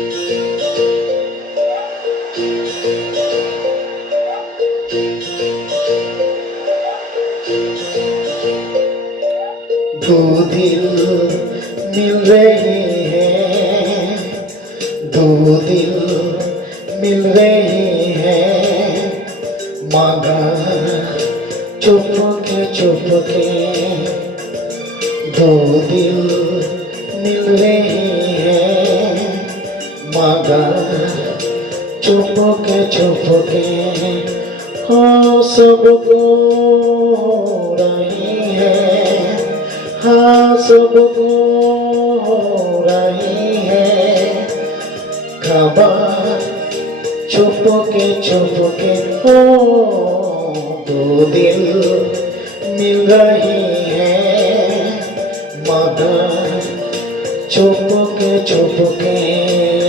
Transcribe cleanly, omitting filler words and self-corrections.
दो दिल मिल रहे हैं, दो दिल मिल रहे हैं, मगर चुपके चुपके। दो दिल मिल रहे हैं, मगर चुपके चुपके। हाँ सबको रही है, हाँ सबको रही है खबर चुपके चुपके। हो दो दिल मिल रही है, मगर चुपके चुपके।